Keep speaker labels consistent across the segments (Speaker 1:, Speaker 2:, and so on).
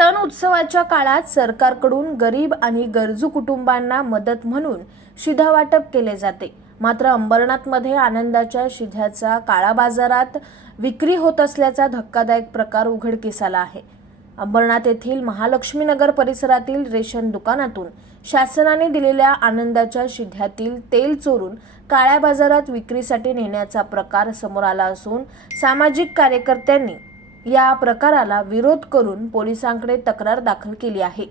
Speaker 1: सण उत्सवाच्या काळात सरकारकडून गरीब आणि गरजू कुटुंबांना मदत म्हणून शिधा वाटप केले जाते. मात्र अंबरनाथमध्ये आनंदाच्या शिध्याचा काळा बाजारात विक्री होत असल्याचा धक्कादायक प्रकार उघडकीस आला आहे. अंबरनाथ येथील महालक्ष्मीनगर परिसरातील रेशन दुकानातून शासनाने दिलेल्या आनंदाच्या शिध्यातील तेल चोरून काळ्या बाजारात विक्रीसाठी नेण्याचा प्रकार समोर आला असून सामाजिक कार्यकर्त्यांनी या प्रकाराला विरोध करून पोलिसांकडे तक्रार दाखल केली आहे.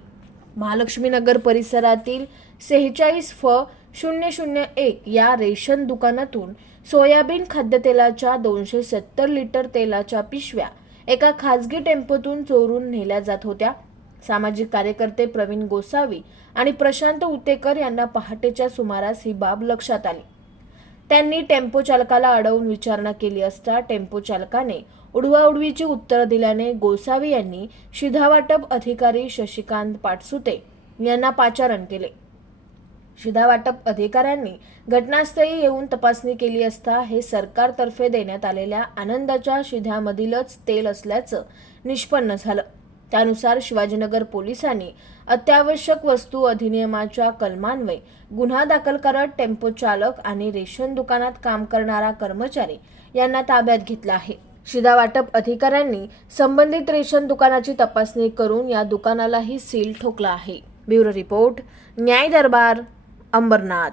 Speaker 1: महालक्ष्मीनगर परिसरातील सेहेचाळीस फ शून्य शून्य एक या रेशन दुकानातून सोयाबीन खाद्यतेलाच्या दोनशे सत्तर लिटर तेलाच्या पिशव्या एका खाजगी टेम्पोतून चोरून नेल्या जात होत्या. सामाजिक कार्यकर्ते प्रवीण गोसावी आणि प्रशांत उतेकर यांना पहाटेच्या सुमारास ही बाब लक्षात आली. त्यांनी टेम्पो चालकाला अडवून विचारणा केली असता टेम्पो चालकाने उडवाउडवीची उत्तरं दिल्याने गोसावी यांनी शिधावाटप अधिकारी शशिकांत पाटसुते यांना पाचारण केले. शिधावाटप अधिकाऱ्यांनी घटनास्थळी येऊन तपासणी केली असता हे सरकारतर्फे देण्यात आलेल्या आनंदाच्या शिध्यामधीलच तेल असल्याचं निष्पन्न झालं. त्यानुसार शिवाजीनगर पोलिसांनी अत्यावश्यक वस्तू अधिनियमाच्या कलमान्वये गुन्हा दाखल करत टेम्पो चालक आणि रेशन दुकानात काम करणारा कर्मचारी यांना ताब्यात घेतला आहे. शिधा वाटप अधिकाऱ्यांनी संबंधित रेशन दुकानाची तपासणी करून या दुकानालाही सील ठोकला आहे. ब्युरो रिपोर्ट न्याय दरबार अंबरनाथ.